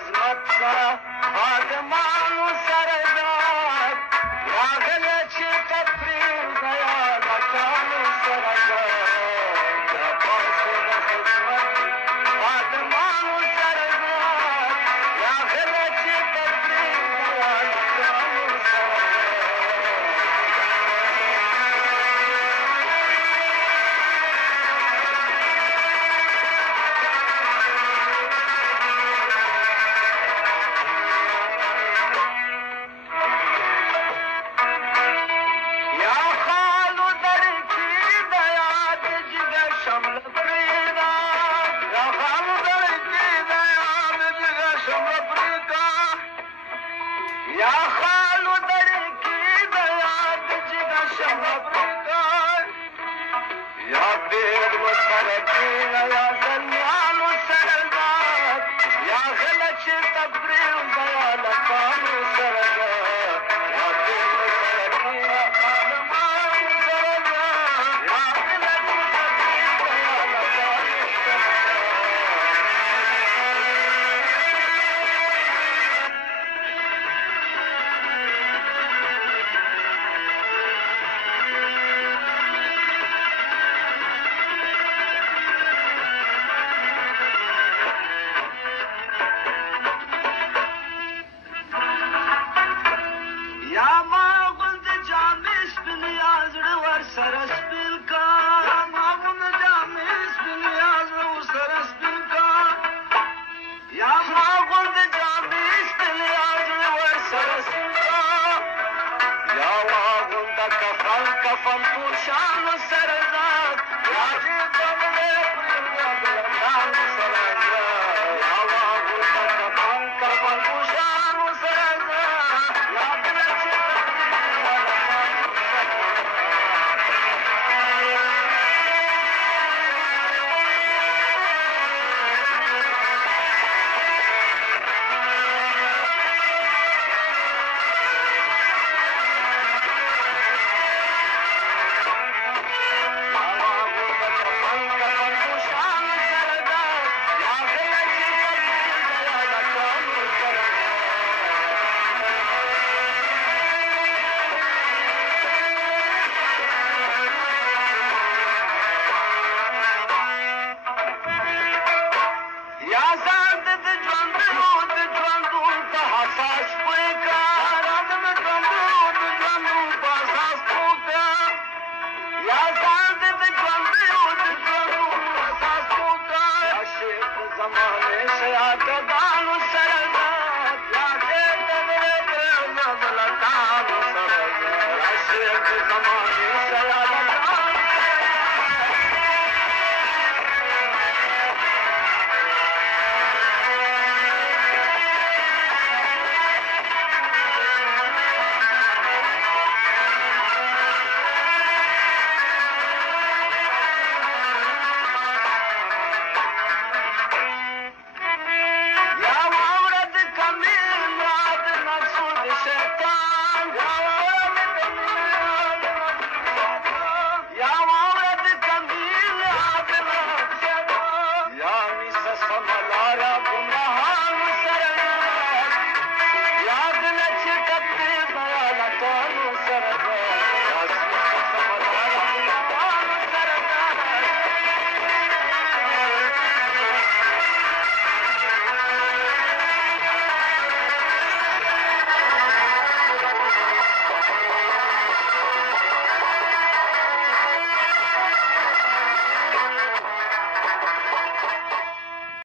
خدمت کا خادمانو سره ذات راغله چې تفریح دیا لکانو سره ذات یا پاسه د خدمت خادمانو سره ذات راغله چې تفریح دیا لکانو سره یا خالو دړي کې د یاد جګه شمبرګا یا ډېر وسره کې یا زنیانو سره ذات یا غله چې تفریح دیا لکانو سره ذات یا ډېر وسره کې یا خادمانو سره ذات یا غله چې تفریح دیا لکانو سره یا ما غل د جامې سپین یا زړه ور سره سپین کا یا ما غل د جامې سپین یا زړه ور سره سپین کا یا ما غل د جامې سپین یا زړه ور سره سپین کا یا ما غل د کفن پوشان سره ذات یا دې دمله پرېږده د لندان سره ذات یا ما غل د کفن پوشان سره ذات یا دې یا ځان د ژوندون په حساس پوه کا راځم ژوندون د ژوندون په حساس پوه کا یا ځان د ژوندون په حساس پوه کا عاشق زمانه شیادت